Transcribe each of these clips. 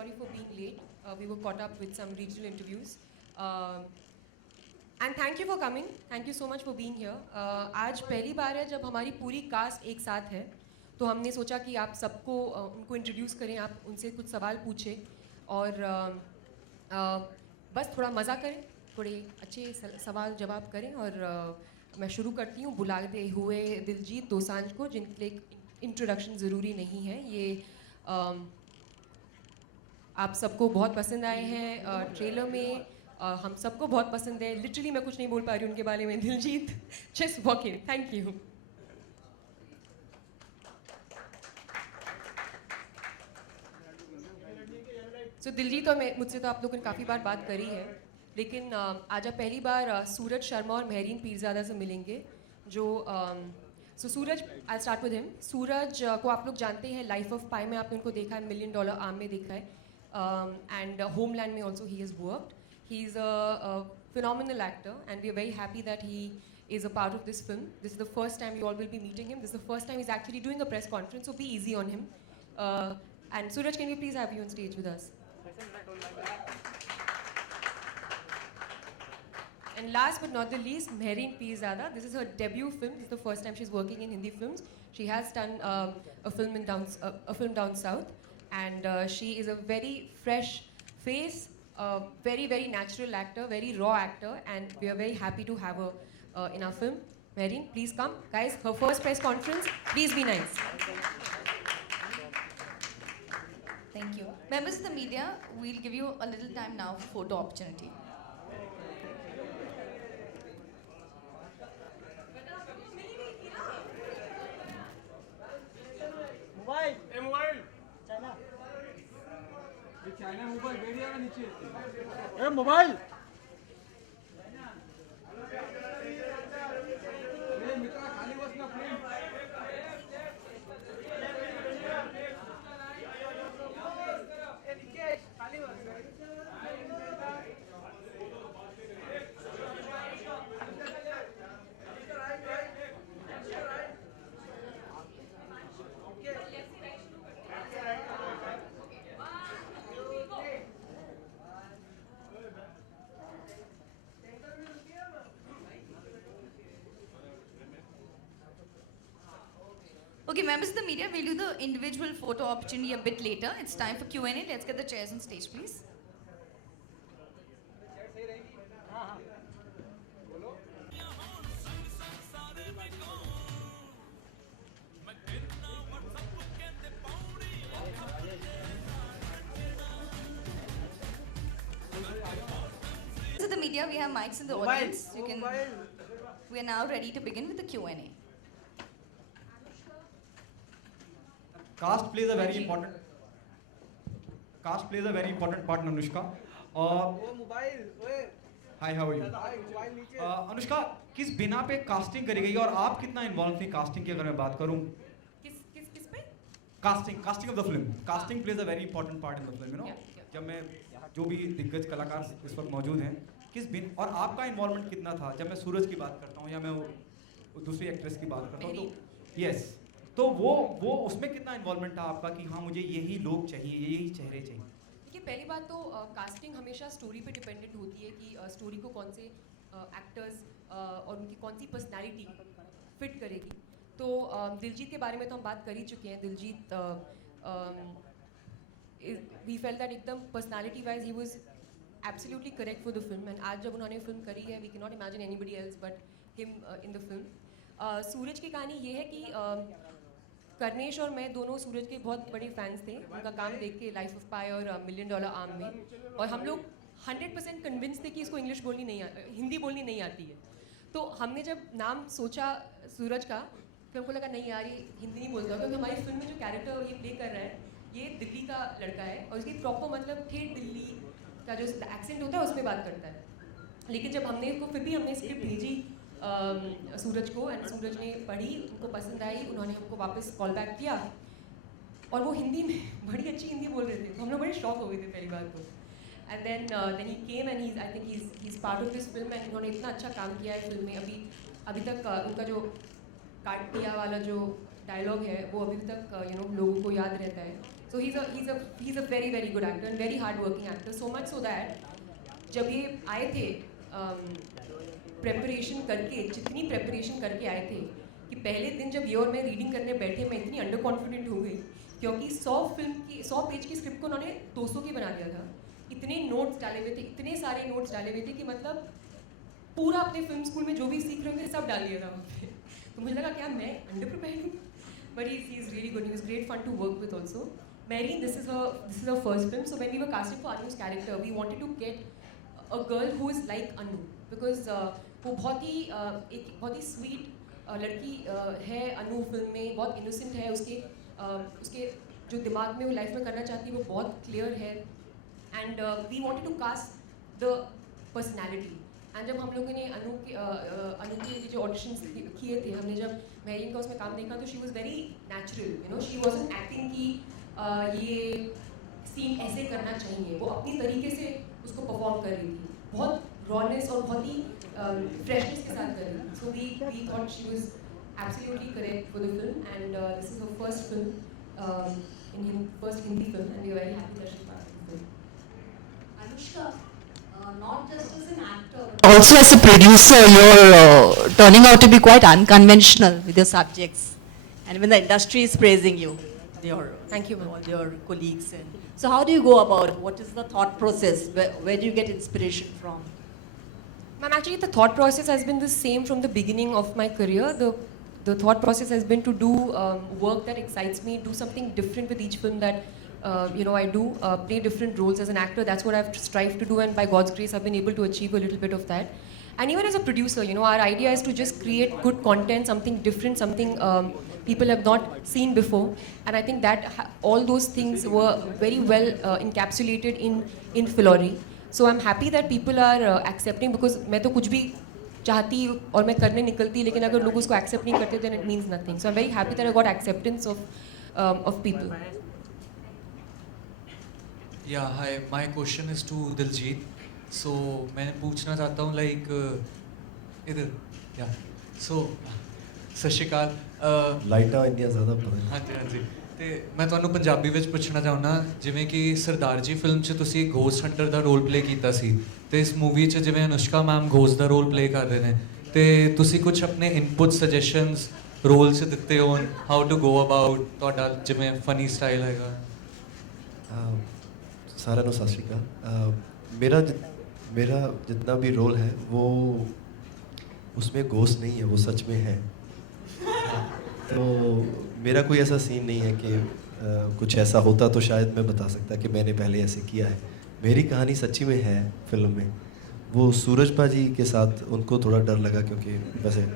sorry for being late. We were caught up with some regional interviews. And thank you for coming. Thank you so much for being here. आज पहली बार है जब हमारी पूरी cast एक साथ है, तो हमने सोचा कि आप सबको उनको इंट्रोड्यूस करें, आप उनसे कुछ सवाल पूछें और बस थोड़ा मज़ा करें, थोड़े अच्छे सवाल जवाब करें। और मैं शुरू करती हूँ बुलाते हुए दिलजीत दोसांझ को, जिनके लिए इंट्रोडक्शन ज़रूरी नहीं है। ये आप सबको बहुत पसंद आए हैं ट्रेलर में, हम सबको बहुत पसंद है। लिटरली मैं कुछ नहीं बोल पा रही हूँ उनके बारे में। Diljit, just walk in. Thank you. So Diljit और मैं, मुझसे तो आप लोगों ने काफ़ी बार बात करी है, लेकिन आज आप पहली बार सूरज शर्मा और महरीन पीरज़ादा से मिलेंगे, जो सो सूरज, आई स्टार्ट विद हिम। सूरज को आप लोग जानते हैं, लाइफ ऑफ पाई में आपने उनको देखा है, $1 मिलियन आर्म में देखा है, एंड होमलैंड में also he has worked. He is a phenomenal actor, and we are very happy that he is a part of this film. This is the first time you all will be meeting him. This is the first time he's actually doing a press conference, so be easy on him. And Suraj, can we please have you on stage with us? And last but not the least, Mehreen Peerzada. This is her debut film. This is the first time she's working in Hindi films. She has done a film down south, and she is a very fresh face. Very, very natural actor, very raw actor, and we are very happy to have her in our film. Mehreen, please come. Guys, her first press conference, please be nice. Thank you. Members of the media, we'll give you a little time now for photo opportunity. China mobile बैठ जाएगा नीचे। Mobile मित्रा खाली बस ना frame. Okay, members of the media, we'll do the individual photo opportunity a bit later. It's time for Q&A. Let's get the chairs on stage, please. Members of the media, we have mics in the audience. We are now ready to begin with the Q&A. Cast plays a very important part in Anushka. Hi, how are you? Anushka, किस बिना पे casting करी गई और आप कितना involve थी casting की? अगर मैं बात करूं किस पे? Casting of the film. Casting plays a very important part in the film, you know. जब मैं जो भी दिग्गज कलाकार इस वक्त मौजूद हैं, और आपका इन्वॉल्वमेंट कितना था? जब मैं सूरज की बात करता हूँ या मैं दूसरी एक्ट्रेस की बात करता हूँ, तो यस, तो वो उसमें कितना इन्वॉल्वमेंट था आपका कि हाँ मुझे यही लोग चाहिए, यही चेहरे चाहिए? देखिए, पहली बात तो कास्टिंग हमेशा स्टोरी पे डिपेंडेंट होती है कि स्टोरी को कौन से एक्टर्स और उनकी कौन सी पर्सनैलिटी फिट करेगी। तो दिलजीत के बारे में तो हम बात कर ही चुके हैं। दिलजीत, वी फेल्ट दैट एकदम personality wise he was absolutely correct for the film, and आज जब उन्होंने फिल्म करी है, we can not imagine anybody else but him in the film. Suraj की कहानी ये है कि कर्नेश और मैं दोनों सूरज के बहुत बड़े फैंस थे उनका काम देख के, लाइफ ऑफ पाई और $1 मिलियन आर्म में, और हम लोग 100% कन्विंस थे कि इसको इंग्लिश बोलनी नहीं हिंदी बोलनी नहीं आती है। तो हमने जब नाम सोचा सूरज का, फिर हमको लगा नहीं यार ये हिंदी नहीं बोलता, क्योंकि हमारी फिल्म में जो कैरेक्टर ये प्ले कर रहा है ये दिल्ली का लड़का है और इसकी प्रॉपर मतलब ठेठ दिल्ली का जो एक्सेंट होता है उसमें बात करता है। लेकिन जब हमने इसको, फिर भी हमने स्क्रिप्ट भेजी सूरज को, एंड सूरज ने पढ़ी, उनको पसंद आई, उन्होंने हमको वापस कॉल बैक किया और वो हिंदी में बड़ी अच्छी हिंदी बोल रहे थे, तो हम लोग बड़े शॉक हो गए थे पहली बार तो। And then he came and I think he is part of this film, एंड उन्होंने इतना अच्छा काम किया है फिल्म में। अभी तक उनका जो काट दिया वाला जो डायलॉग है वो अभी तक लोगों को याद रहता है. So he's a very very good actor and very hard working actor. So much so that जब ये आए थे प्रेपरेशन करके, जितनी प्रेपरेशन करके आए थे कि पहले दिन जब ये और मैं रीडिंग करने बैठे मैं इतनी अंडर कॉन्फिडेंट हो गई क्योंकि 100 पेज की स्क्रिप्ट को उन्होंने 200 की बना दिया था. इतने नोट्स डाले हुए थे, इतने सारे नोट्स डाले हुए थे कि मतलब पूरा अपने फिल्म स्कूल में जो भी सीख रहे होंगे सब डाल दिया था वहाँ पे. तो मुझे लगा क्या मैं अंडर प्रिपेयर्ड हूँ, but he is really good. He was great fun to work with also. Mary, this is her first film. So when we were casting for Anu's character, we wanted to get a girl who is like Anu because वो बहुत ही sweet लड़की है अनु film में, बहुत innocent है. उसके जो दिमाग में वो लाइफ में करना चाहती है वो बहुत क्लियर है. And we wanted to cast the personality. एंड जब हम लोगों ने अनु के जो ऑडिशंस किए थे, हमने जब मैरिन का उसमें काम देखा तो she was very natural. She wasn't acting की ये सीन ऐसे करना चाहिए, वो अपनी तरीके से उसको परफॉर्म कर रही थी, बहुत रॉनेस और बहुत ही फ्रेशनेस के साथ कर रही थी. So we thought she was absolutely correct for the film and this is her first film, first Hindi film and we are very happy that she part of the film. Anushka, not just as an actor, but also as a producer, you're turning out to be quite unconventional with your subjects, and when the industry is praising you, Thank you, ma'am. all your colleagues, and so how do you go about? What is the thought process? Where do you get inspiration from? Ma'am, actually the thought process has been the same from the beginning of my career. The thought process has been to do work that excites me, do something different with each film that I do, play different roles as an actor. That's what I've strived to do, and by God's grace I've been able to achieve a little bit of that. And even as a producer, our idea is to just create good content, something different, something people have not seen before. And I think that all those things were very well encapsulated in Filori. So I'm happy that people are accepting, because मैं तो कुछ भी चाहती और मैं करने निकलती, लेकिन अगर लोग उसको accept नहीं करते then it means nothing. So I'm very happy that I got acceptance of people. Yeah, hi. My question is to Diljit. So मैं पूछना चाहता हूँ इधर या ਸਤਿ ਸ਼੍ਰੀ ਅਕਾਲ. ਲਾਈਟਾਂ ਇੰਨੀਆਂ ਜ਼ਿਆਦਾ ਪਤਾ ਹਾਂਜੀ ਹਾਂਜੀ. ਤੇ ਮੈਂ ਤੁਹਾਨੂੰ ਪੰਜਾਬੀ ਵਿੱਚ ਪੁੱਛਣਾ ਚਾਹੁੰਦਾ, ਜਿਵੇਂ ਕਿ ਸਰਦਾਰ ਜੀ ਫਿਲਮ 'ਚ ਤੁਸੀਂ ਗੋਸਟ ਹੰਟਰ ਦਾ ਰੋਲ ਪਲੇ ਕੀਤਾ ਸੀ, ਤੇ ਇਸ ਮੂਵੀ 'ਚ ਜਿਵੇਂ ਅਨੁਸ਼ਕਾ ਮੈਮ ਗੋਸਟ ਦਾ ਰੋਲ ਪਲੇ ਕਰ ਰਹੇ ਨੇ, ਤੇ ਤੁਸੀਂ ਕੁਝ ਆਪਣੇ ਇਨਪੁਟ ਸਜੈਸ਼ਨਸ ਰੋਲ 'ਚ ਦਿੱਤੇ ਹੋਣ, ਹਾਊ ਟੂ ਗੋ ਅਬਾਊਟ, ਤੁਹਾਡਾ ਜਿਵੇਂ ਫਨੀ ਸਟਾਈਲ ਹੈਗਾ. ਸਾਰਿਆਂ ਨੂੰ ਸਤਿ ਸ਼੍ਰੀ ਅਕਾਲ. मेरा जितना भी रोल है वो उसमें घोस्ट नहीं है, वो सच में है. तो मेरा कोई ऐसा सीन नहीं है कि कुछ ऐसा होता तो शायद मैं बता सकता कि मैंने पहले ऐसे किया है. मेरी कहानी सच्ची में है फिल्म में. वो सूरज भाजी के साथ उनको थोड़ा डर लगा, क्योंकि वैसे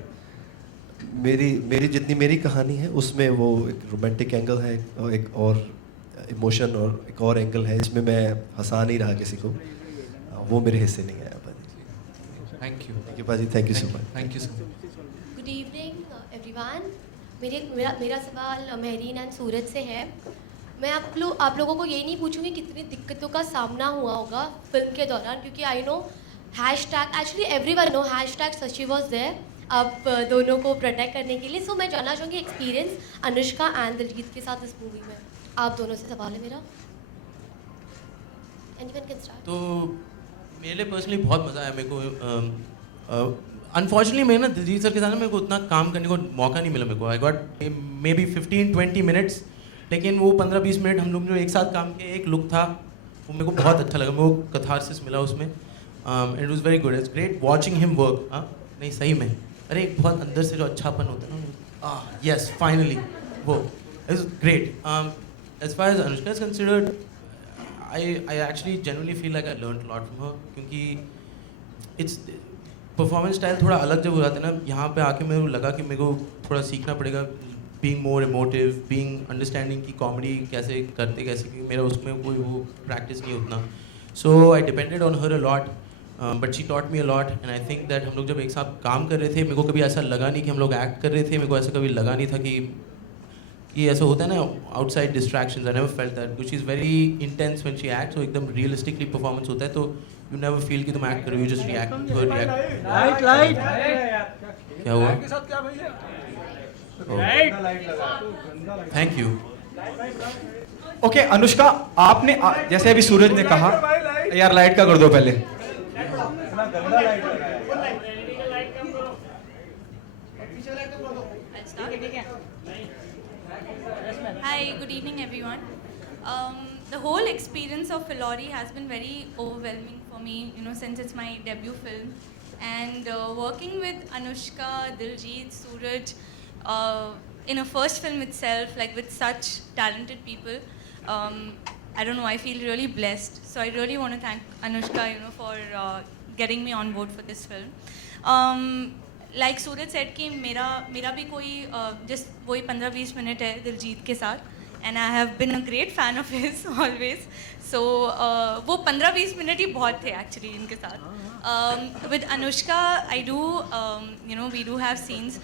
मेरी जितनी मेरी कहानी है उसमें वो एक रोमांटिक एंगल है, एक और इमोशन और एक और एंगल है, इसमें मैं हंसा नहीं रहा किसी को. वो मेरे हिस्से नहीं आया. थैंक यू भाजी, thank you so much. Thank you so much. Good evening everyone. मेरा सवाल महरीन एंड सूरज से है. मैं आप लोगों को यही नहीं पूछूंगी कितनी दिक्कतों का सामना हुआ होगा फिल्म के दौरान, क्योंकि I know hashtag, actually everyone know hashtag सची वॉज देयर आप दोनों को प्रोटेक्ट करने के लिए. सो मैं जानना चाहूँगी एक्सपीरियंस अनुष्का एंड दिलजीत के साथ इस मूवी में. आप दोनों से सवाल है मेरा. Anyone can start. तो मेरे लिए पर्सनली बहुत मज़ा आया मेरे को. अनफॉर्चुनेटली मैं ना दिलजीत सर के साथ मेरे को उतना काम करने को मौका नहीं मिला. मेरे को I got may be 15-20 minutes, लेकिन वो 15-20 मिनट हम लोग जो एक साथ काम किए, एक लुक था वो मेरे को बहुत अच्छा लगा. मेरे को कथारसिस मिला उसमें. It was very good. It's great watching him work. हाँ नहीं सही में, अरे एक बहुत अंदर से जो अच्छापन होता है ना, यस फाइनली वो it's great. As far as Anushka is considered, I actually genuinely feel like I learned a lot from her, क्योंकि it's परफॉर्मेंस स्टाइल थोड़ा अलग जब हो जाता है ना, यहाँ पे आके मेरे को लगा कि मेरे को थोड़ा सीखना पड़ेगा being more emotive, being understanding की कॉमेडी कैसे करते कैसे, क्योंकि मेरा उसमें कोई वो प्रैक्टिस नहीं उतना. So I depended on her a lot, but she taught me a lot. And I think that हम लोग जब एक साथ काम कर रहे थे, मेरे को कभी ऐसा लगा नहीं कि हम लोग एक्ट कर रहे थे. मेरे को ऐसा कभी लगा नहीं था कि ये ऐसा होता है ना outside distractions. I never felt that. She is very intense when she acts. तो एकदम रियलिस्टिकली परफॉर्मेंस होता है, तो यू नेवर फील कि तुम एक्ट करो, यू जस्ट रिएक्ट. लाइट क्या हुआ? के साथ क्या भैया? Thank you. ओके अनुष्का, आपने जैसे अभी सूरज ने कहा, यार लाइट का कर दो पहले. इतना गंदा लाइट लगा है. Hi, good evening, everyone. The whole experience of Filori has been very overwhelming for me, since it's my debut film. And working with Anushka, Diljit, Suraj, in a first film itself, like with such talented people, I don't know, I feel really blessed. So I really want to thank Anushka, for getting me on board for this film. Like Suraj set कि मेरा भी कोई just वही 15-20 minute है दिलजीत के साथ, and I have been a great fan of his always. So वो 15-20 minute ही बहुत थे एक्चुअली इनके साथ. With Anushka I do we do have scenes,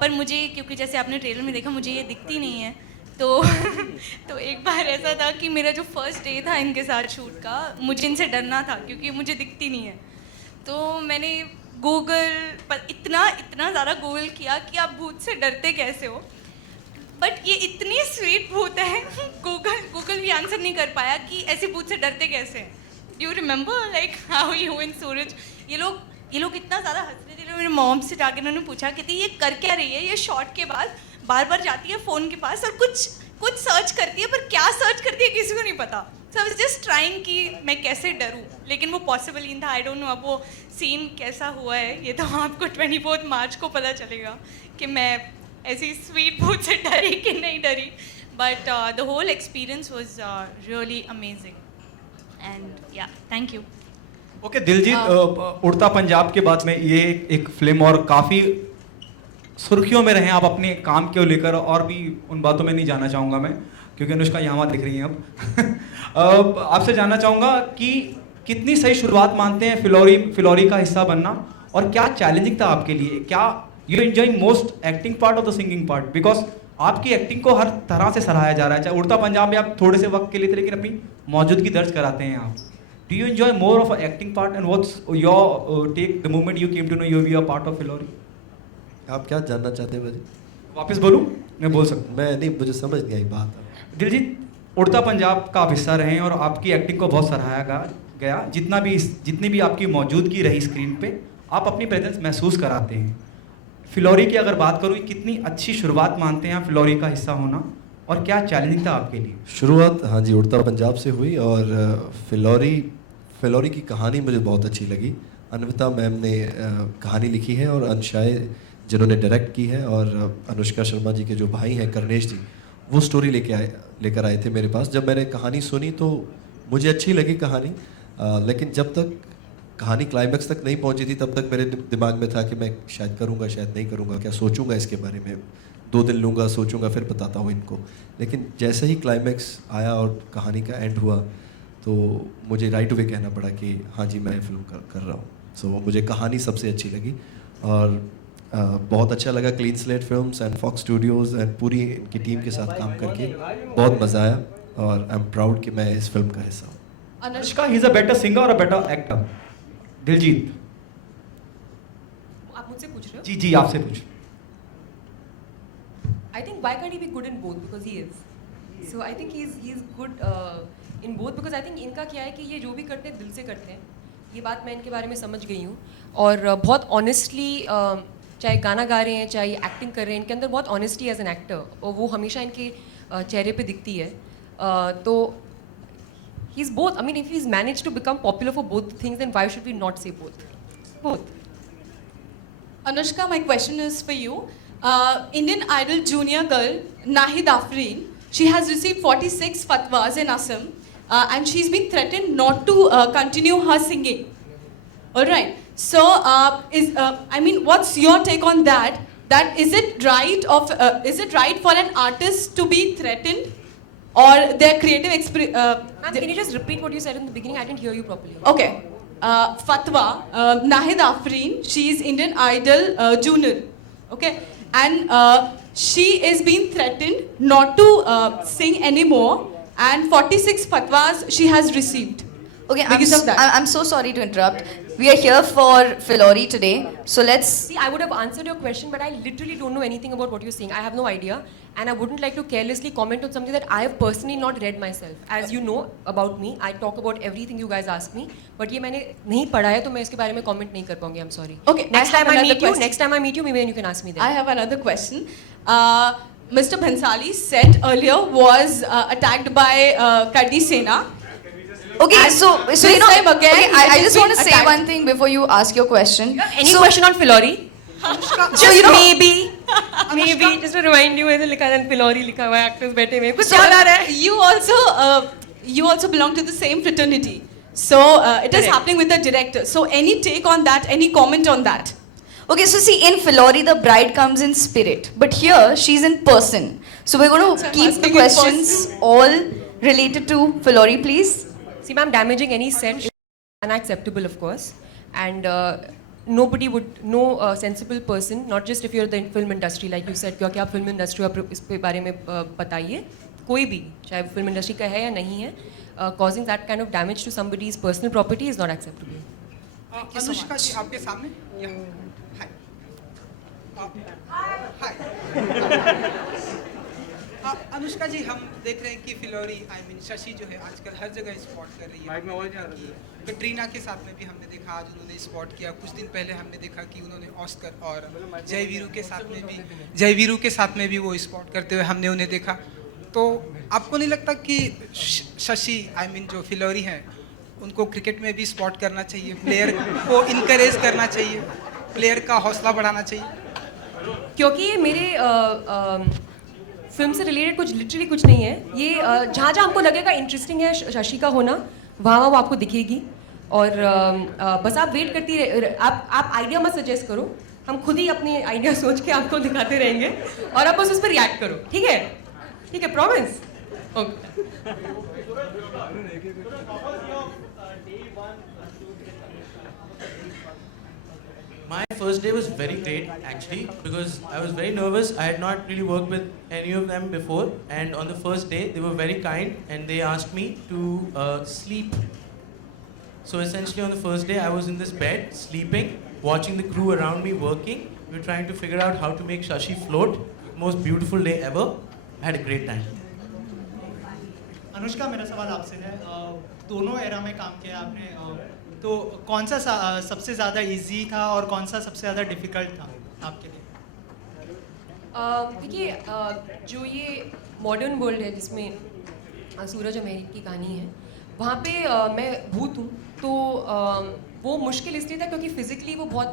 पर मुझे क्योंकि जैसे आपने ट्रेलर में देखा मुझे ये दिखती नहीं है, तो एक बार ऐसा था कि मेरा जो फर्स्ट डे था इनके साथ शूट का, मुझे इनसे डरना था क्योंकि मुझे दिखती नहीं है. तो मैंने गूगल पर इतना ज़्यादा गूगल किया कि आप भूत से डरते कैसे हो, बट ये इतनी स्वीट भूत है गूगल भी आंसर नहीं कर पाया कि ऐसे भूत से डरते कैसे हैं. You remember like how you and Suraj, ये लोग इतना ज़्यादा हंस रहे थे. मेरे मॉम से जाकर उन्होंने पूछा कि ये कर क्या रही है, ये शॉट के बाद बार जाती है फ़ोन के पास और कुछ सर्च करती है, पर क्या सर्च करती है किसी को नहीं पता. सो आई वाज जस्ट ट्राइंग कि मैं कैसे डरूं, लेकिन वो पॉसिबल ही था. आई डोंट नो अब वो सीन कैसा हुआ है, ये तो आपको 24 मार्च को पता चलेगा कि मैं ऐसी स्वीट भूत से डरी कि नहीं डरी. But the whole experience was really amazing and yeah thank you. Okay Diljit, Udta Punjab के बाद में ये एक फिल्म और काफ़ी सुर्खियों में रहे आप अपने काम को लेकर, और भी उन बातों में नहीं जाना चाहूँगा मैं क्योंकि अनुष्का यहाँ दिख रही हैं अब. आपसे जानना चाहूँगा कि कितनी सही शुरुआत मानते हैं फिलौरी का हिस्सा बनना, और क्या चैलेंजिंग था आपके लिए? क्या you enjoying most acting part और द सिंगिंग पार्ट? बिकॉज आपकी एक्टिंग को हर तरह से सराहा जा रहा है, चाहे उड़ता पंजाब में आप थोड़े से वक्त के लिए थे लेकिन अपनी मौजूदगी दर्ज कराते हैं आप. Do you enjoy more of acting part and what's your take the moment you came to know you be a part of Phillauri? आप क्या जानना चाहते हैं मुझे? वापस बोलूँ? मैं बोल सकता हूँ. मैं नहीं, मुझे समझ नहीं आई बात. दिलजीत, उड़ता पंजाब का आप हिस्सा रहे हैं और आपकी एक्टिंग को बहुत सराहा गया. जितनी भी आपकी मौजूदगी रही स्क्रीन पे, आप अपनी प्रेजेंस महसूस कराते हैं. फिलौरी की अगर बात करूँ, कितनी अच्छी शुरुआत मानते हैं फिलौरी का हिस्सा होना, और क्या चैलेंजिंग था आपके लिए? शुरुआत हाँ जी उड़ता पंजाब से हुई, और फिलौरी की कहानी मुझे बहुत अच्छी लगी. अन्विता मैम ने कहानी लिखी है और अंशाए जिन्होंने डायरेक्ट की है, और अनुष्का शर्मा जी के जो भाई हैं करनेश जी, वो स्टोरी लेकर आए थे मेरे पास. जब मैंने कहानी सुनी तो मुझे अच्छी लगी कहानी, लेकिन जब तक कहानी क्लाइमैक्स तक नहीं पहुंची थी तब तक मेरे दिमाग में था कि मैं शायद करूंगा, शायद नहीं करूंगा, क्या सोचूंगा इसके बारे में, 2 दिन लूँगा, सोचूंगा, फिर बताता हूँ इनको. लेकिन जैसे ही क्लाइमैक्स आया और कहानी का एंड हुआ तो मुझे राइट अवे कहना पड़ा कि हाँ जी मैं फिल्म कर रहा हूँ. सो मुझे कहानी सबसे अच्छी लगी, और बहुत अच्छा लगा Clean Slate Films and Fox Studios and पूरी इनकी टीम के साथ काम करके बहुत मज़ा आया, और आई एम प्राउड कि मैं इस फिल्म का हिस्सा हूँ. Anushka, he is a better singer और अ बेटर एक्टर? दिलजीत, आप मुझसे पूछ रहे हो? जी आपसे पूछ. I think why can't he be good in both, because he is. So I think he's good in both, because I think इनका क्या है कि ये जो भी करते हैं दिल से करते हैं. ये बात मैं इनके बारे में समझ गई हूँ, और बहुत ऑनेस्टली चाहे गाना गा रहे हैं चाहे एक्टिंग कर रहे हैं, इनके अंदर बहुत ऑनेस्टी एज एन एक्टर, और वो हमेशा इनके चेहरे पे दिखती है. तो he is both. I mean if he is manage to become popular for both things, then why should we not say both? Anushka, my question is for you. Indian Idol junior girl Nahid Afreen, she has received 46 fatwas in Assam, and she's been threatened not to continue her singing. All right. So, I mean, what's your take on that? That is it right for an artist to be threatened, or their creative Ma'am, can you just repeat what you said in the beginning? I didn't hear you properly. Okay. Fatwa, Nahid Afreen, she is Indian Idol junior, okay, and she is being threatened not to sing anymore, and 46 fatwas she has received. Okay, I'm so sorry to interrupt. We are here for Filori today, so let's. See, I would have answered your question, but I literally don't know anything about what you're saying. I have no idea, and I wouldn't like to carelessly comment on something that I have personally not read myself. As you know about me, I talk about everything you guys ask me, but ये मैंने नहीं पढ़ा है तो मैं इसके बारे में comment नहीं कर पाऊंगी. I'm sorry. Okay, Next I have time I another meet you, question. next time I meet you, maybe you can ask me then. I have another question. Mr. Bhansali said earlier was attacked by Kardi Sena. Okay, so this you know, time again, okay, I it has just been want to say attacked. one thing before you ask your question. Any So- question on Filori? So you know, maybe just to remind you, ऐसे लिखा है Filori लिखा हुआ है, actors बैठे हुए हैं. कुछ So याद आ रहा है? you also belong to the same fraternity. So it is Correct. happening with the director. So any take on that? Any comment on that? okay, so see, in Filori, the bride comes in spirit, but here she's in person. So we're going to I'm keep the asking in questions all related to Filori, please. See, ma'am, damaging any set is unacceptable, of course, and nobody would, no sensible person, not just if you're in the film industry, like you said, क्योंकि आप film industry आप इस पे बारे में बताइए, कोई भी, चाहे वो film industry का है या नहीं है, causing that kind of damage to somebody's personal property is not acceptable. Anushka जी आपके सामने हाय अनुष्का जी हम देख रहे हैं कि फिलोरी आई मीन शशि जो है आजकल हर जगह स्पॉट कर रही है. कटरीना के साथ में भी हमने देखा, आज उन्होंने स्पॉट किया. कुछ दिन पहले हमने देखा कि उन्होंने ऑस्कर और जय वीरू के साथ में भी वो स्पॉट करते हुए हमने उन्हें देखा. तो आपको नहीं लगता कि शशि आई मीन जो फिलोरी हैं उनको क्रिकेट में भी स्पॉट करना चाहिए, प्लेयर को इनकरेज करना चाहिए, प्लेयर का हौसला बढ़ाना चाहिए? क्योंकि ये मेरे फिल्म से रिलेटेड कुछ लिटरली कुछ नहीं है. ये जहाँ जहाँ हमको लगेगा इंटरेस्टिंग है शशि का होना, वहाँ वो आपको दिखेगी. और बस आप वेट करती आप आइडिया मत सजेस्ट करो, हम खुद ही अपने आइडिया सोच के आपको दिखाते रहेंगे और आप बस उस पर रिएक्ट करो. ठीक है, ठीक है, promise. Okay. My first day was very great actually because I was very nervous. I had not really worked with any of them before, and on the first day they were very kind and they asked me to sleep. So essentially on the first day I was in this bed sleeping, watching the crew around me working. We were trying to figure out how to make Shashi float. Most beautiful day ever. I had a great time. Anushka, मेरा सवाल आपसे है. दोनों era में काम किया आपने, तो कौन सा सबसे ज़्यादा इजी था और कौन सा सबसे ज़्यादा डिफिकल्ट था आपके लिए? देखिए, जो ये मॉडर्न वर्ल्ड है जिसमें सूरज अमेरिक की कहानी है, वहाँ पे मैं भूत हूँ. तो वो मुश्किल इसलिए था क्योंकि फिजिकली वो बहुत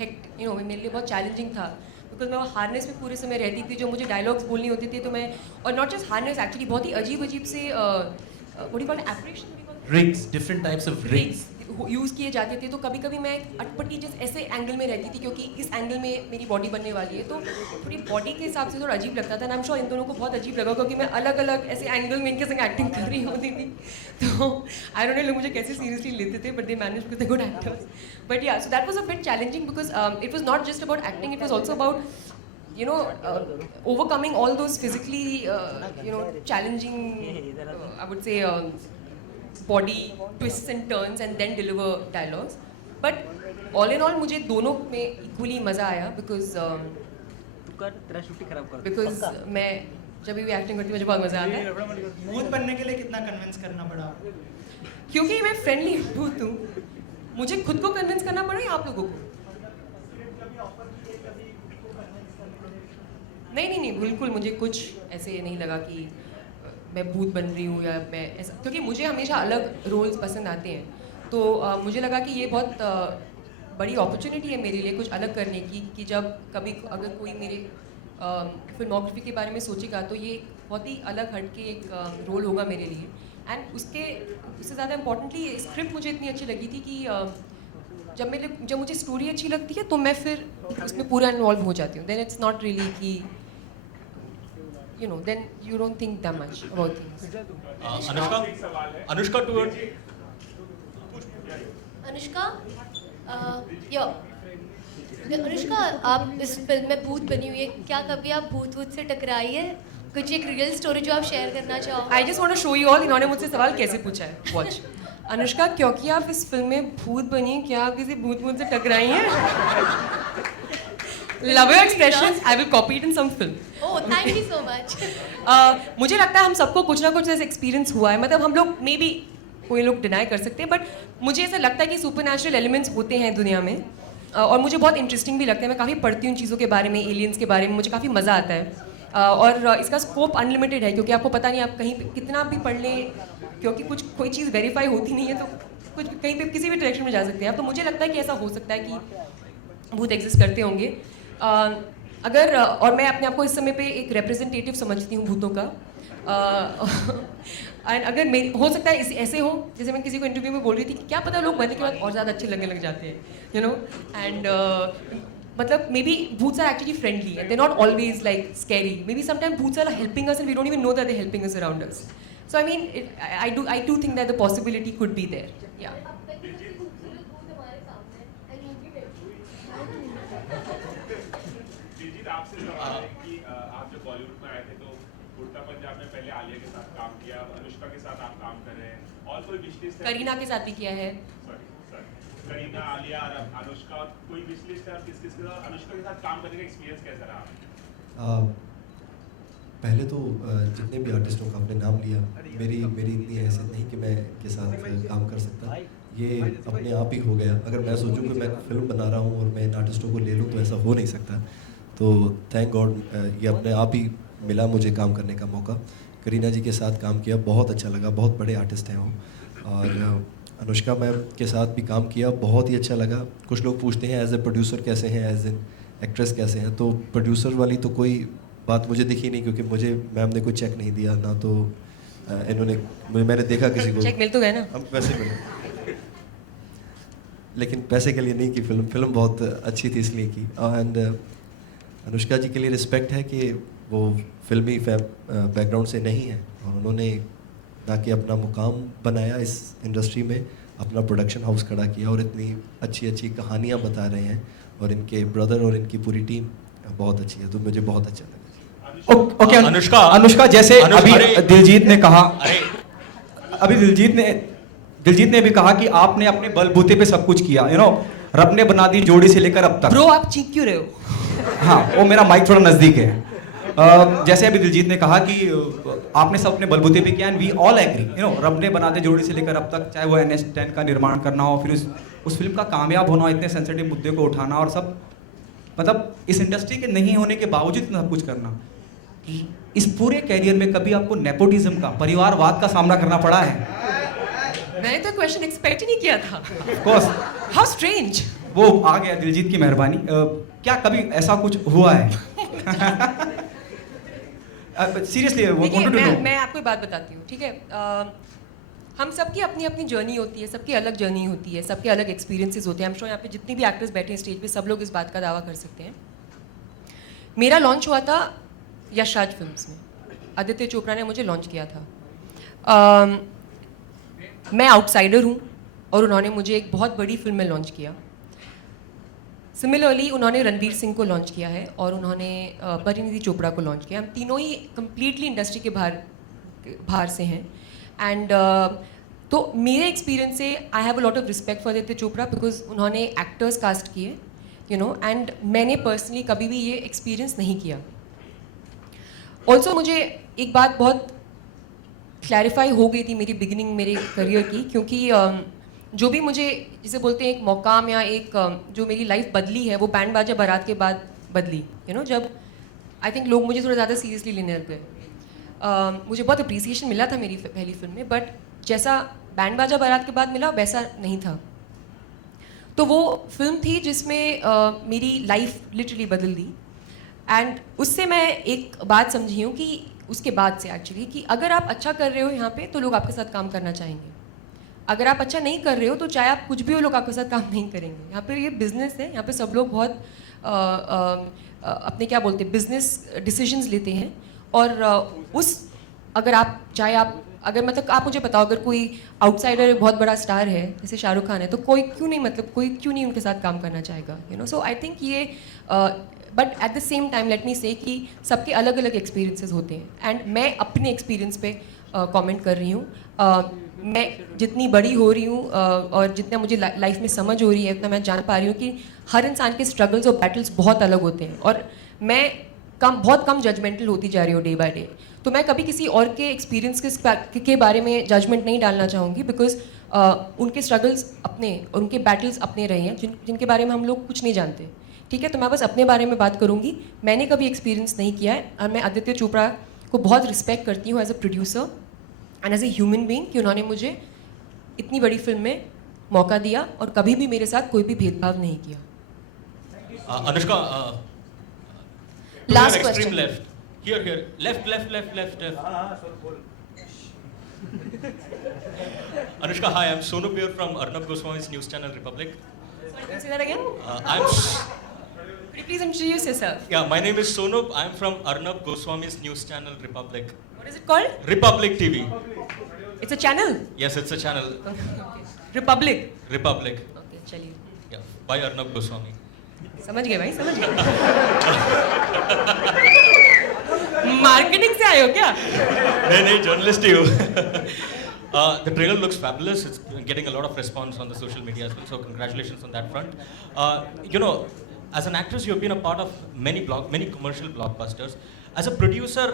मेरे लिए बहुत चैलेंजिंग था. बिकॉज मैं वो हार्नेस में पूरे समय रहती थी, जो मुझे डायलॉग्स बोलनी होती थी, तो मैं, और नॉट जस्ट हार्नेस, एक्चुअली बहुत ही अजीब अजीब से what do you call apparition, Rigs, different types of rigs. Use किए जाते थे. तो कभी कभी मैं एक अटपटी जिस ऐसे एंगल में रहती थी क्योंकि इस एंगल में मेरी बॉडी बनने वाली है, तो थोड़ी बॉडी के हिसाब से थोड़ा अजीब लगता था. And I am sure in दोनों को बहुत अजीब लगा क्योंकि मैं अलग अलग ऐसे एंगल में इनके संग एक्टिंग कर रही होती थी. तो आई डोंट नो लोग मुझे कैसे सीरियसली लेते थे, but they manage with the good actors. But yeah, so that was a bit challenging because it was not just about acting, it was also about overcoming all those physically challenging I would say body twists and turns and then deliver dialogues. But all in all मुझे दोनों में equally मज़ा आया because मैं जब भी acting करती हूँ मुझे बहुत मज़ा आता है. भूत बनने के लिए कितना कन्विंस करना पड़ा? क्योंकि मैं फ्रेंडली भूत हूँ, मुझे खुद को कन्विंस करना पड़ा या आप लोगों को? नहीं, बिल्कुल मुझे कुछ ऐसे नहीं लगा कि मैं भूत बन रही हूँ या मैं ऐसा, क्योंकि मुझे हमेशा अलग रोल्स पसंद आते हैं. तो मुझे लगा कि ये बहुत बड़ी अपॉर्चुनिटी है मेरे लिए कुछ अलग करने की, कि जब कभी अगर कोई मेरे फिल्मोग्राफी के बारे में सोचेगा तो ये बहुत ही अलग हट के एक रोल होगा मेरे लिए. एंड उससे ज़्यादा इम्पॉर्टेंटली स्क्रिप्ट मुझे इतनी अच्छी लगी थी कि जब मुझे स्टोरी अच्छी लगती है तो मैं फिर उसमें पूरा इन्वॉल्व हो जाती हूँ. देन इट्स नॉट रियली कि then you don't think that much about things. Anushka toward Anushka, आप इस फिल्म में भूत बनी हुई है, क्या कभी आप भूत से टकराई है? कुछ एक रियल स्टोरी जो आप शेयर करना चाहो? I just want to show you all, इन्होंने मुझसे सवाल कैसे पूछा है. Watch. अनुष्का, क्योंकि आप इस फिल्म में भूत बनी हैं, क्या आप किसी भूत से टकराई हैं? Love your expressions. I will copy it in some film. Oh, thank you so much. मुझे लगता है हम सबको कुछ ना कुछ ऐसा एक्सपीरियंस हुआ है. मतलब हम लोग मे बी कोई लोग डिनाई कर सकते हैं, बट मुझे ऐसा लगता है कि सुपरनैचुरल एलिमेंट्स होते हैं दुनिया में. और मुझे बहुत इंटरेस्टिंग भी लगता है. मैं काफ़ी पढ़ती हूँ चीज़ों के बारे में, एलियंस के बारे में. मुझे काफ़ी मज़ा आता है. और इसका स्कोप अनलिमिटेड है, क्योंकि आपको पता नहीं आप कहीं पे कितना भी पढ़ लें, क्योंकि कोई चीज़ वेरीफाई होती नहीं है, तो कुछ कहीं पे किसी भी डायरेक्शन में जा सकते हैं आप. तो मुझे लगता है कि ऐसा हो सकता है कि भूत एग्जिस्ट करते होंगे. अगर और मैं अपने आप को इस समय पे एक रिप्रेजेंटेटिव समझती हूँ भूतों का. एंड अगर हो सकता है ऐसे हो, जैसे मैं किसी को इंटरव्यू में बोल रही थी कि क्या पता लोग मरने के बाद और ज़्यादा अच्छे लगने लग जाते हैं, यू नो. एंड मतलब मे बी भूत्स are actually friendly and they not always like scary. Maybe sometime भूत्स are helping us and we don't even know that they helping us around us. So I mean I do think that the possibility could be there. या आपसे सवाल है कि आप जब बॉलीवुड में आए थे तो उड़ता पंजाब में पहले आलिया के साथ काम किया, अनुष्का के साथ आप काम कर रहे हैं, और कोई विश लिस्ट है? करीना के साथ भी किया है. करीना, आलिया और अनुष्का, कोई विश लिस्ट है किस के साथ अनुष्का के साथ काम करने का एक्सपीरियंस कैसा रहा? पहले तो जितने भी आर्टिस्टों का आपने नाम लिया, मेरी इतनी हैसियत नहीं कि मैं के साथ काम कर सकता. ये अपने आप ही हो गया. अगर मैं सोचूं कि मैं फिल्म बना रहा हूँ और मैं इन आर्टिस्टों को ले लूँ तो ऐसा हो नहीं सकता. तो थैंक गॉड ये अपने आप ही मिला मुझे काम करने का मौका. करीना जी के साथ काम किया, बहुत अच्छा लगा. बहुत बड़े आर्टिस्ट हैं वो. और अनुष्का मैम के साथ भी काम किया, बहुत ही अच्छा लगा. कुछ लोग पूछते हैं एज ए प्रोड्यूसर कैसे हैं, एज एन एक्ट्रेस कैसे हैं. तो प्रोड्यूसर वाली तो कोई बात मुझे दिखी नहीं, क्योंकि मुझे मैम ने कोई चेक नहीं दिया ना. तो इन्होंने मैंने देखा किसी को चेक मिल तो गए ना. हम वैसे मिले, लेकिन पैसे के लिए नहीं की. फिल्म बहुत अच्छी थी इसलिए की. एंड अनुष्का जी के लिए रिस्पेक्ट है कि वो फिल्मी बैकग्राउंड से नहीं है, और उन्होंने ना कि अपना मुकाम बनाया इस इंडस्ट्री में, अपना प्रोडक्शन हाउस खड़ा किया और इतनी अच्छी अच्छी कहानियाँ बता रहे हैं. और इनके ब्रदर और इनकी पूरी टीम बहुत अच्छी है, तो मुझे बहुत अच्छा लगा. ओके अनुष्का, जैसे अभी दिलजीत ने कहा, अभी दिलजीत ने भी कहा कि आपने अपने बलबूते पे सब कुछ किया, यू नो. रब ने बना दी जोड़ी से लेकर अब तक. ब्रो आप चीख क्यों रहे हो? हाँ, वो मेरा माइक थोड़ा नजदीक है. जैसे अभी दिलजीत ने कहा कि आपने सब अपने बलबूते पे किया, and we all agree, you know. Rab Ne बना दी जोड़ी से लेकर अब तक, चाहे वो NH10 का निर्माण करना हो, फिर उस फिल्म का कामयाब होना, इतने सेंसिटिव मुद्दे को उठाना, और सब मतलब इस इंडस्ट्री के नहीं होने के बावजूद इतना सब कुछ करना. इस पूरे कैरियर में कभी आपको नेपोटिज्म का, परिवारवाद का सामना करना पड़ा है? मैंने तो क्वेश्चन एक्सपेक्ट ही नहीं किया था. Of course. How strange. वो आ गया, दिलजीत की मेहरबानी. क्या कभी ऐसा कुछ हुआ है? सीरियसली मैं आपको एक बात बताती हूँ, ठीक है. हम सबकी अपनी अपनी जर्नी होती है, सबकी अलग जर्नी होती है, सबके अलग एक्सपीरियंसेस होते हैं. हम श्योर यहाँ पे जितने भी एक्टर्स बैठे हैं स्टेज पे, सब लोग इस बात का दावा कर सकते हैं. मेरा लॉन्च हुआ था यश राज फिल्म्स में. आदित्य चोपड़ा ने मुझे लॉन्च किया था. मैं आउटसाइडर हूँ और उन्होंने मुझे एक बहुत बड़ी फिल्म में लॉन्च किया. सिमिलरली उन्होंने रणवीर सिंह को लॉन्च किया है और उन्होंने परिणीति चोपड़ा को लॉन्च किया. हम तीनों ही कम्प्लीटली इंडस्ट्री के बाहर से हैं. एंड तो मेरे एक्सपीरियंस से I have a lot of respect for Aditya Chopra, because उन्होंने एक्टर्स कास्ट किए, यू नो. एंड मैंने पर्सनली कभी भी ये एक्सपीरियंस नहीं किया. ऑल्सो मुझे एक बात बहुत क्लैरिफाई हो गई थी मेरी बिगिनिंग मेरे करियर की, क्योंकि जो भी मुझे जिसे बोलते हैं एक मौकाम या एक जो मेरी लाइफ बदली है, वो बैंड बाजा बारात के बाद बदली, यू नो. जब आई थिंक लोग मुझे थोड़ा ज़्यादा सीरियसली लेने लग गए. मुझे बहुत अप्रिसिएशन मिला था मेरी पहली फिल्म में, बट जैसा बैंड बाजा बारात के बाद मिला वैसा नहीं था. तो वो फिल्म थी जिसमें मेरी लाइफ लिटरली बदल दी. एंड उससे मैं एक बात समझी हूँ कि उसके बाद से एक्चुअली, कि अगर आप अच्छा कर रहे हो यहाँ पे तो लोग आपके साथ काम करना चाहेंगे. अगर आप अच्छा नहीं कर रहे हो तो चाहे आप कुछ भी हो, लोग आपके साथ काम नहीं करेंगे. यहाँ पे ये बिजनेस है, यहाँ पे सब लोग बहुत अपने क्या बोलते हैं बिजनेस डिसीजंस लेते हैं. और अगर आप चाहे आप अगर मतलब आप मुझे बताओ, अगर कोई आउटसाइडर बहुत बड़ा स्टार है जैसे शाहरुख खान है, तो कोई क्यों नहीं उनके साथ काम करना चाहेगा, you know. So I think ये but at the same time let me say कि सबके अलग अलग एक्सपीरियंसेस होते हैं. एंड मैं अपने एक्सपीरियंस पे कमेंट कर रही हूँ। मैं जितनी बड़ी हो रही हूँ और जितना मुझे लाइफ में समझ हो रही है उतना मैं जान पा रही हूँ कि हर इंसान के स्ट्रगल्स और बैटल्स बहुत अलग होते हैं, और मैं बहुत कम जजमेंटल होती जा रही हूँ डे बाय डे। तो मैं कभी किसी और के एक्सपीरियंस के बारे में जजमेंट नहीं डालना चाहूँगी, बिकॉज उनके स्ट्रगल्स अपने और उनके बैटल्स अपने रहे हैं जिनके बारे में हम लोग कुछ नहीं जानते। ठीक है, तो मैं बस अपने बारे में बात करूँगी। मैंने कभी एक्सपीरियंस नहीं किया है, और मैं आदित्य चोपड़ा को बहुत रिस्पेक्ट करती हूँ as a producer and as a human being कि उन्होंने मुझे इतनी बड़ी फिल्म में मौका दिया और कभी भी मेरे साथ कोई भी भेदभाव नहीं किया। Anushka, Last extreme question. left. Here. Left. Anushka, hi, I'm Sonu Peer from Arnab Goswami's news channel Republic. Sorry, can you say that again? Could you please introduce yourself? Yeah, my name is Sonu. I'm from Arnab Goswami's news channel Republic. What is it called? Republic TV. It's a channel? Yes, it's a channel. Okay. Republic? Republic. Okay, चलिए। Yeah, by Arnab Goswami. समझ गए भाई, समझ गए। Marketing से आए हो क्या? नहीं, journalist ही हूँ। The trailer looks fabulous. It's getting a lot of response on the social media as well. So congratulations on that front. You know, as an actress, you've been a part of many commercial blockbusters. As a producer,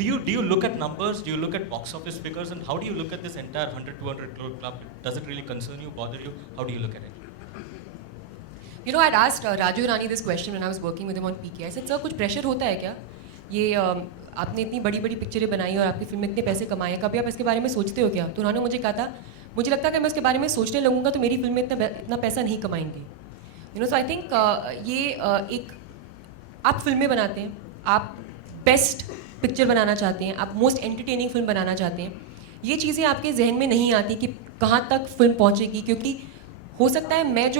do you look at numbers? Do you look at box office figures? And how do you look at this entire 100-200 crore club? Does it really concern you, bother you? How do you look at it? You know, I'd asked Raju Irani this question when I was working with him on PK. I said, sir, कुछ pressure होता है क्या? ये आपने इतनी बड़ी बड़ी पिक्चरें बनाई और आपकी फिल्म में इतने पैसे कमाए हैं, कभी आप इसके बारे में सोचते हो क्या? तो उन्होंने मुझे कहा था, मुझे लगता है कि मैं इसके बारे में सोचने लगूंगा तो मेरी फिल्म में इतना पैसा नहीं कमाएंगे। You know, so I think ये एक आप फिल्में बनाते हैं, आप बेस्ट पिक्चर बनाना चाहते हैं, आप मोस्ट एंटरटेनिंग फिल्म बनाना चाहते हैं, ये चीज़ें आपके जहन में नहीं आती कि कहाँ तक फिल्म पहुँचेगी, क्योंकि हो सकता है मैं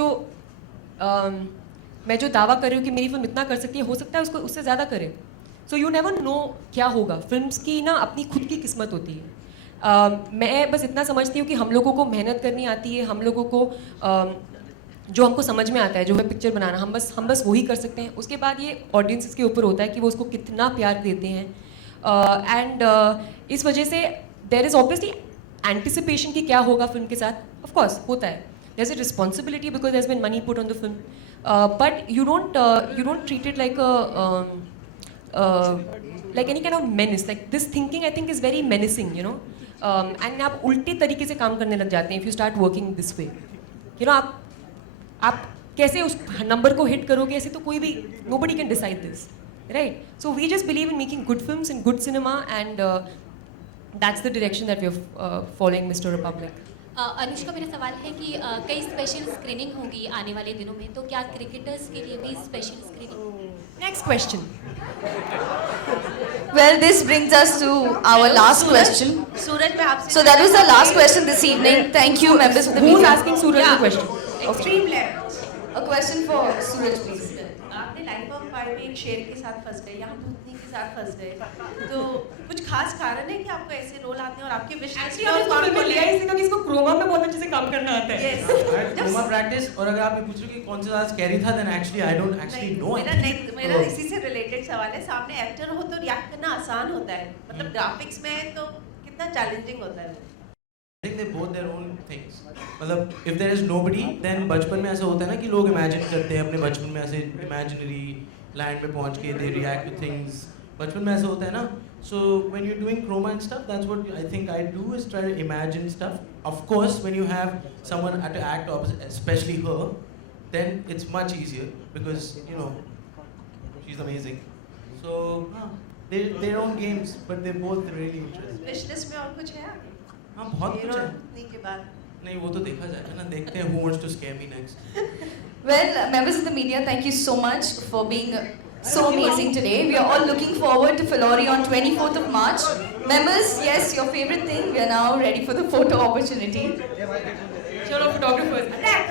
जो दावा कर रही हूँ कि मेरी फिल्म इतना कर सकती है, हो सकता है उसको उससे ज़्यादा करे। सो यू नेवर नो क्या होगा। फिल्म्स की ना अपनी खुद की किस्मत होती है। मैं बस इतना समझती हूँ कि हम लोगों को मेहनत करनी आती है, हम लोगों को जो हमको समझ में आता है, जो है पिक्चर बनाना, हम बस वही कर सकते हैं। उसके बाद ये ऑडियंसेस के ऊपर होता है कि वो उसको कितना प्यार देते हैं। एंड इस वजह से देयर इज़ ऑब्वियसली एंटिसिपेशन कि क्या होगा फिल्म के साथ। ऑफ कोर्स होता है, there's a responsibility because there's been money put on the film, but you don't treat it like like any kind of menace. Like this thinking, I think, is very menacing, you know, and आप उल्टे तरीके से काम करने लग जाते हैं if you start working this way. You know, आप कैसे उस नंबर को हिट करोगे, ऐसे तो कोई भी nobody can decide this, right? So we just believe in making good films and good cinema, and that's the direction that we're following, Mr. Republic. Anushka, मेरा सवाल है कि कई स्पेशल स्क्रीनिंग होगी आने वाले दिनों में, तो क्या क्रिकेटर्स के लिए भी special screening? Next question. Well, this brings us to our last question. सूरज, मैं आपसे So that was the last question this evening. Thank you, members of the media. Who's asking Suraj the question? Extreme left. A question for Suraj, please. आपने life of पाई में एक शेर के साथ फंस गए, यहाँ भूतनी के साथ फंस गए, तो कुछ खास कारण है कि आपको ऐसे रोल आते हैं और आपके विश लिस्ट में और कौन कौन लिया है इसलिए क्योंकि इसको क्रोमा में बहुत अच्छे से काम करना आता है। Chroma practice, और अगर आप ये पूछ रहे हो कि कौन सा ज़्यादा स्कैरी था, then actually I don't actually know. मेरा इसी से रिलेटेड सवाल है। सामने एक्टर हो तो रिएक्ट करना आसान होता है, मतलब ग्राफिक्स में है तो कितना चैलेंजिंग होता है? I think they both their own things. मतलब if there is nobody, then बचपन में ऐसा होता है ना कि लोग imagine करते हैं अपने बचपन में, ऐसे imaginary land पे पहुंच के they react to things. बचपन में ऐसा होता है ना. So when you're doing chroma and stuff, that's what I think I do, is try to imagine stuff. Of course, when you have someone to act opposite, especially her, then it's much easier because you know she's amazing. So they're their own games, but they're both really interesting. Wish list में और कुछ है? हाँ, बहुत कुछ है। के बाद नहीं, वो तो देखा जाएगा ना, देखते हैं who wants to scare me next. Well, members of the media, thank you so much for being so amazing today. We are all looking forward to Filori on 24th of March. Members, yes, your favorite thing, we are now ready for the photo opportunity. Chalo, photographers. Attack!